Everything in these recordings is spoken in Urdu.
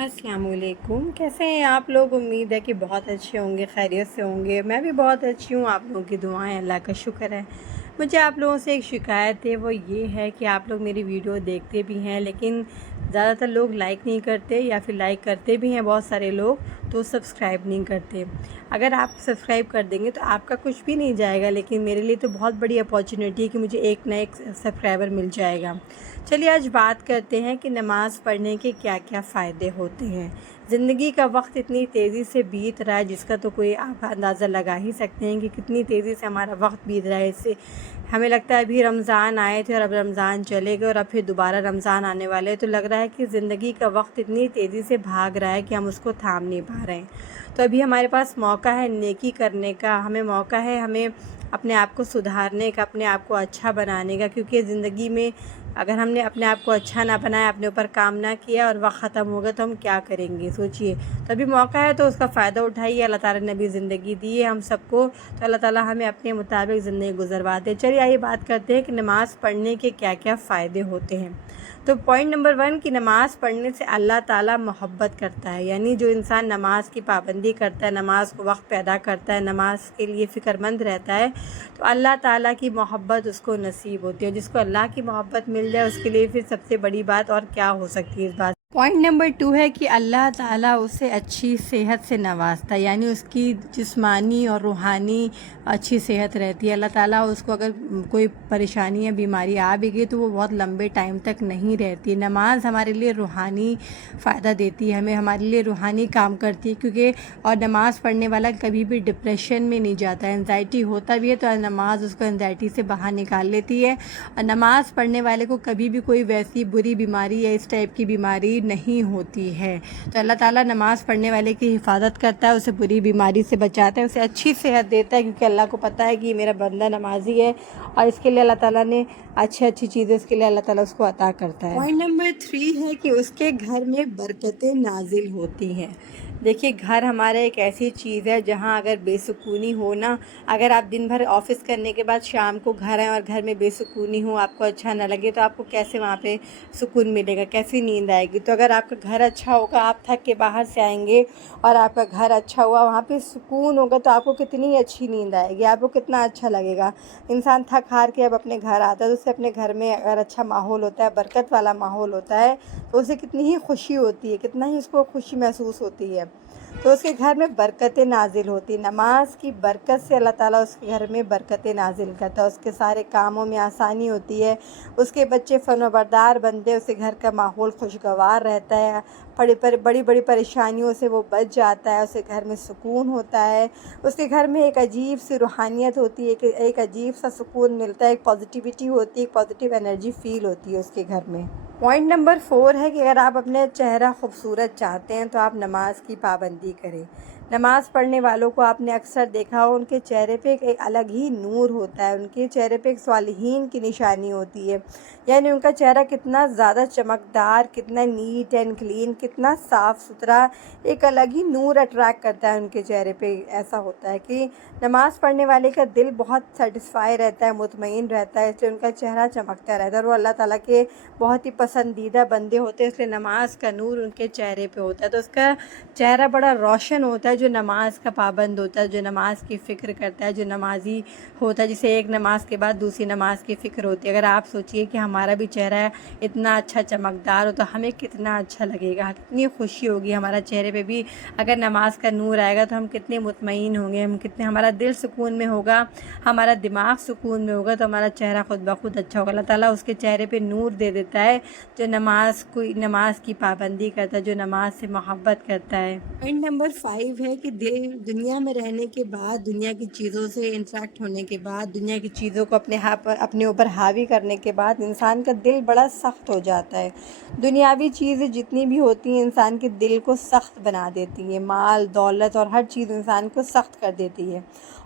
السلام علیکم، کیسے ہیں آپ لوگ؟ امید ہے کہ بہت اچھے ہوں گے، خیریت سے ہوں گے۔ میں بھی بہت اچھی ہوں، آپ لوگوں کی دعائیں، اللہ کا شکر ہے۔ مجھے آپ لوگوں سے ایک شکایت ہے، وہ یہ ہے کہ آپ لوگ میری ویڈیو دیکھتے بھی ہیں لیکن زیادہ تر لوگ لائک نہیں کرتے، یا پھر لائک کرتے بھی ہیں بہت سارے لوگ تو سبسکرائب نہیں کرتے۔ اگر آپ سبسکرائب کر دیں گے تو آپ کا کچھ بھی نہیں جائے گا، لیکن میرے لیے تو بہت بڑی اپارچونیٹی ہے کہ مجھے ایک نہ ایک سبسکرائبر مل جائے گا۔ چلیے آج بات کرتے ہیں کہ نماز پڑھنے کے کیا کیا فائدے ہوتے ہیں۔ زندگی کا وقت اتنی تیزی سے بیت رہا ہے جس کا تو کوئی آپ اندازہ لگا ہی سکتے ہیں کہ کتنی تیزی سے ہمارا وقت بیت رہا ہے۔ اس سے ہمیں لگتا ہے ابھی رمضان آئے تھے اور اب رمضان چلے گئے اور اب پھر دوبارہ رمضان آنے والے، تو لگ رہا ہے کہ زندگی کا وقت اتنی تیزی سے بھاگ رہا ہے کہ ہم اس کو تھام نہیں پا رہے ہیں۔ تو ابھی ہمارے پاس موقع ہے نیکی کرنے کا، ہمیں موقع ہے ہمیں اپنے آپ کو سدھارنے کا، اپنے آپ کو اچھا بنانے کا، کیونکہ زندگی میں اگر ہم نے اپنے آپ کو اچھا نہ بنایا، اپنے اوپر کام نہ کیا اور وقت ختم ہوگا تو ہم کیا کریں گے؟ سوچئے۔ تو ابھی موقع ہے تو اس کا فائدہ اٹھائیے۔ اللہ تعالیٰ نے ابھی زندگی دی ہے ہم سب کو، تو اللہ تعالیٰ ہمیں اپنے مطابق زندگی گزروا دے۔ چلیے آئیے بات کرتے ہیں کہ نماز پڑھنے کے کیا کیا فائدے ہوتے ہیں۔ تو پوائنٹ نمبر 1 کہ نماز پڑھنے سے اللہ تعالیٰ محبت کرتا ہے، یعنی جو انسان نماز کی پابندی کرتا ہے، نماز کو وقت پہ ادا کرتا ہے، نماز کے لیے فکر مند رہتا ہے، تو اللہ تعالیٰ کی محبت اس کو نصیب ہوتی ہے۔ جس کو اللہ کی محبت مل جائے اس کے لیے پھر سب سے بڑی بات اور کیا ہو سکتی ہے اس بات۔ پوائنٹ نمبر 2 ہے کہ اللہ تعالیٰ اسے اچھی صحت سے نوازتا ہے، یعنی اس کی جسمانی اور روحانی اچھی صحت رہتی ہے۔ اللہ تعالیٰ اس کو اگر کوئی پریشانی یا بیماری آ بھی گئی تو وہ بہت لمبے ٹائم تک نہیں رہتی۔ نماز ہمارے لیے روحانی فائدہ دیتی ہے، ہمارے لیے روحانی کام کرتی ہے، کیونکہ اور نماز پڑھنے والا کبھی بھی ڈپریشن میں نہیں جاتا ہے۔ انزائٹی ہوتا بھی ہے تو نماز اس کو انزائٹی سے باہر نکال لیتی ہے، اور نماز پڑھنے والے کو کبھی بھی کوئی ویسی بری بیماری یا اس ٹائپ کی بیماری نہیں ہوتی ہے۔ تو اللہ تعالیٰ نماز پڑھنے والے کی حفاظت کرتا ہے، اسے بری بیماری سے بچاتا ہے، اسے اچھی صحت دیتا ہے، کیونکہ اللہ کو پتہ ہے کہ یہ میرا بندہ نمازی ہے اور اس کے لیے اللہ تعالیٰ نے اچھی چیزیں اس کے لیے اللہ تعالیٰ اس کو عطا کرتا ہے۔ پوائنٹ نمبر 3 ہے کہ اس کے گھر میں برکتیں نازل ہوتی ہیں۔ دیکھیے گھر ہمارا ایک ایسی چیز ہے جہاں اگر بے سکونی ہو نا، اگر آپ دن بھر آفس کرنے کے بعد شام کو گھر آئیں اور گھر میں بے سکونی ہو، آپ کو اچھا نہ لگے، تو آپ کو کیسے وہاں پہ سکون ملے گا، کیسی نیند آئے گی؟ تو اگر آپ کا گھر اچھا ہوگا، آپ تھک کے باہر سے آئیں گے اور آپ کا گھر اچھا ہوا، وہاں پہ سکون ہوگا، تو آپ کو کتنی اچھی نیند آئے گی، آپ کو کتنا اچھا لگے گا۔ انسان تھک ہار کے اب اپنے گھر آتا ہے تو اسے اپنے گھر میں اگر اچھا ماحول ہوتا ہے، برکت والا ماحول ہوتا ہے، تو اسے کتنی ہی خوشی ہوتی ہے، کتنا ہی اس کو خوشی محسوس ہوتی ہے، تو اس کے گھر میں برکتیں نازل ہوتی۔ نماز کی برکت سے اللہ تعالیٰ اس کے گھر میں برکتیں نازل کرتا ہے، اس کے سارے کاموں میں آسانی ہوتی ہے، اس کے بچے فرمانبردار بنتے ہیں، اس کے گھر کا ماحول خوشگوار رہتا ہے، بڑی بڑی پریشانیوں سے وہ بچ جاتا ہے، اس کے گھر میں سکون ہوتا ہے، اس کے گھر میں ایک عجیب سی روحانیت ہوتی ہے، ایک عجیب سا سکون ملتا ہے، ایک پازیٹیوٹی ہوتی ہے، ایک پازیٹیو انرجی فیل ہوتی ہے اس کے گھر میں۔ پوائنٹ نمبر 4 ہے کہ اگر آپ اپنے چہرہ خوبصورت چاہتے ہیں تو آپ نماز کی پابندی کریں۔ نماز پڑھنے والوں کو آپ نے اکثر دیکھا ہو، ان کے چہرے پہ ایک الگ ہی نور ہوتا ہے، ان کے چہرے پہ ایک صالحین کی نشانی ہوتی ہے، یعنی ان کا چہرہ کتنا زیادہ چمکدار، کتنا نیٹ اینڈ کلین، کتنا صاف ستھرا، ایک الگ ہی نور اٹریکٹ کرتا ہے ان کے چہرے پہ۔ ایسا ہوتا ہے کہ نماز پڑھنے والے کا دل بہت سیٹسفائی رہتا ہے، مطمئن رہتا ہے، اس لیے ان کا چہرہ چمکتا رہتا ہے، اور وہ اللہ تعالیٰ کے بہت ہی پسندیدہ بندے ہوتے ہیں، اس لیے نماز کا نور ان کے چہرے پہ ہوتا ہے، تو اس کا چہرہ بڑا روشن ہوتا ہے جو نماز کا پابند ہوتا ہے، جو نماز کی فکر کرتا ہے، جو نمازی ہوتا ہے، جسے ایک نماز کے بعد دوسری نماز کی فکر ہوتی ہے۔ اگر آپ سوچئے کہ ہمارا بھی چہرہ اتنا اچھا چمکدار ہو تو ہمیں کتنا اچھا لگے گا، کتنی خوشی ہوگی ہمارا چہرے پہ بھی اگر نماز کا نور آئے گا، تو ہم کتنے مطمئن ہوں گے، ہمارا دل سکون میں ہوگا، ہمارا دماغ سکون میں ہوگا، تو ہمارا چہرہ خود بخود اچھا ہوگا۔ اللہ تعالیٰ اس کے چہرے پہ نور دے دیتا ہے جو نماز کی پابندی کرتا ہے، جو نماز سے محبت کرتا ہے۔ پوائنٹ نمبر 5 ہے کہ دنیا میں رہنے کے بعد، دنیا کی چیزوں سے انٹریکٹ ہونے کے بعد، دنیا کی چیزوں کو اپنے اوپر حاوی کرنے کے بعد انسان کا دل بڑا سخت ہو جاتا ہے۔ دنیاوی چیزیں جتنی بھی ہوتی ہیں انسان کے دل کو سخت بنا دیتی ہیں، مال دولت اور ہر چیز انسان کو سخت کر دیتی ہے،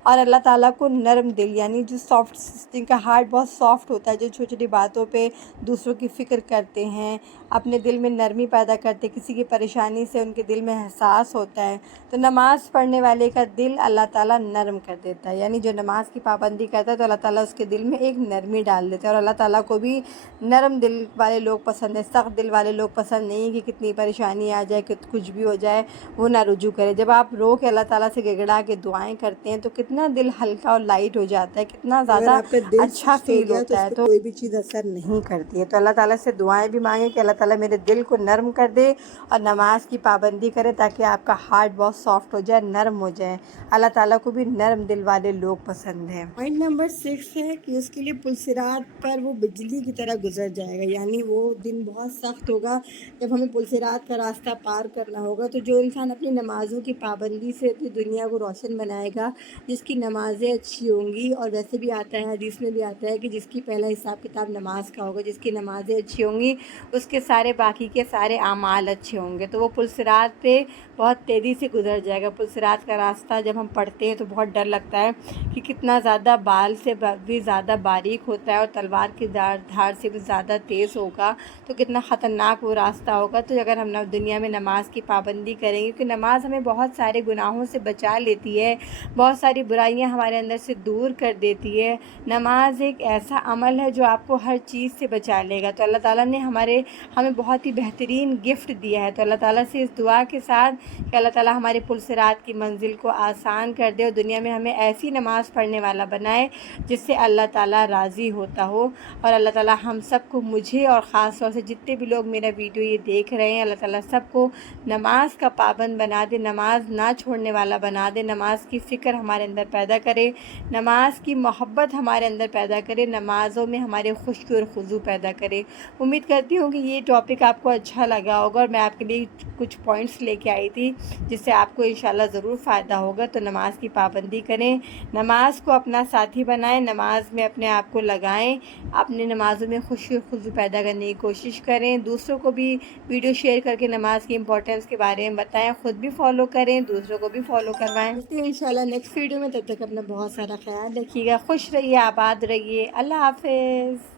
اور اللہ تعالیٰ کو نرم دل یعنی جو سافٹ، جن کا ہارٹ بہت سافٹ ہوتا ہے، جو چھوٹی چھوٹی باتوں پہ دوسروں کی فکر کرتے ہیں، اپنے دل میں نرمی پیدا کرتے، کسی کی پریشانی سے ان کے دل میں احساس ہوتا ہے، تو نماز پڑھنے والے کا دل اللہ تعالیٰ نرم کر دیتا ہے. یعنی جو نماز کی پابندی کرتا ہے تو اللہ تعالیٰ اس کے دل میں ایک نرمی ڈال دیتا ہے. اور اللہ تعالیٰ کو بھی نرم دل والے لوگ پسند ہیں، سخت دل والے لوگ پسند نہیں کہ کتنی پریشانی آ جائے، کچھ بھی ہو جائے وہ نہ رجوع کرے. جب آپ رو کے اللہ تعالیٰ سے گڑگڑا کے دعائیں کرتے ہیں تو کتنا دل ہلکا اور لائٹ ہو جاتا ہے، کتنا زیادہ اگر آپ کا دل اچھا سست ہو فیل گیا تو ہوتا اس ہے. پہ تو کوئی بھی چیز اثر نہیں کرتی ہے. تو اللہ تعالیٰ سے دعائیں بھی مانگیں کہ اللہ تعالیٰ میرے دل کو نرم کر دے اور نماز کی پابندی کرے تاکہ آپ کا ہارٹ بہت سافٹ ہو جائے، نرم ہو جائے. اللہ تعالیٰ کو بھی نرم دل والے لوگ پسند ہیں. پوائنٹ نمبر 6 ہے کہ اس کے لیے پلسرات پر وہ بجلی کی طرح گزر جائے گا. یعنی وہ دن بہت سخت ہوگا جب ہمیں پلسرات کا راستہ پار کرنا ہوگا. تو جو انسان اپنی نمازوں کی پابندی سے اپنی دنیا کو روشن بنائے گا، جس کی نمازیں اچھی ہوں گی، اور ویسے بھی آتا ہے، حدیث میں بھی آتا ہے کہ جس کی پہلا حساب کتاب نماز کا ہوگا، جس کی نمازیں اچھی ہوں گی اس کے سارے باقی کے سارے اعمال اچھے ہوں گے. تو وہ پلسرات پہ بہت تیزی سے گزر جائے گا. پلسرات کا راستہ جب ہم پڑھتے ہیں تو بہت ڈر لگتا ہے کہ کتنا زیادہ بال سے بھی زیادہ باریک ہوتا ہے اور تلوار کی دھار سے بھی زیادہ تیز ہوگا، تو کتنا خطرناک وہ راستہ ہوگا. تو اگر ہم دنیا میں نماز کی پابندی کریں گے، کیونکہ نماز ہمیں بہت سارے گناہوں سے بچا لیتی ہے، بہت ساری برائیاں ہمارے اندر سے دور کر دیتی ہے. نماز ایک ایسا عمل ہے جو آپ کو ہر چیز سے بچا لے گا. تو اللہ تعالیٰ نے ہمیں بہت ہی بہترین گفٹ دیا ہے. تو اللہ تعالیٰ سے اس دعا کے ساتھ کہ اللہ تعالیٰ ہمارے پلسرات کی منزل کو آسان کر دے اور دنیا میں ہمیں ایسی نماز پڑھنے والا بنائے جس سے اللہ تعالیٰ راضی ہوتا ہو. اور اللہ تعالیٰ ہم سب کو، مجھے اور خاص طور سے جتنے بھی لوگ میرا ویڈیو یہ دیکھ رہے ہیں، اللہ تعالیٰ سب کو نماز کا پابند بنا دے، نماز نہ چھوڑنے والا بنا دے، نماز کی فکر ہمارے اندر پیدا کرے، نماز کی محبت ہمارے اندر پیدا کرے، نمازوں میں ہمارے خشوع اور خضوع پیدا کرے. امید کرتی ہوں کہ یہ ٹاپک آپ کو اچھا لگا ہوگا اور میں آپ کے لیے کچھ پوائنٹس لے کے آئی تھی جس سے آپ کو انشاءاللہ ضرور فائدہ ہوگا. تو نماز کی پابندی کریں، نماز کو اپنا ساتھی بنائیں، نماز میں اپنے آپ کو لگائیں، اپنے نمازوں میں خشوع و خضوع پیدا کرنے کی کوشش کریں، دوسروں کو بھی ویڈیو شیئر کر کے نماز کی امپورٹنس کے بارے میں بتائیں، خود بھی فالو کریں، دوسروں کو بھی فالو کروائیں. ملتے ہیں انشاءاللہ نیکسٹ ویڈیو میں. تب تک اپنا بہت سارا خیال رکھیے گا، خوش رہیے، آباد رہیے. اللہ حافظ.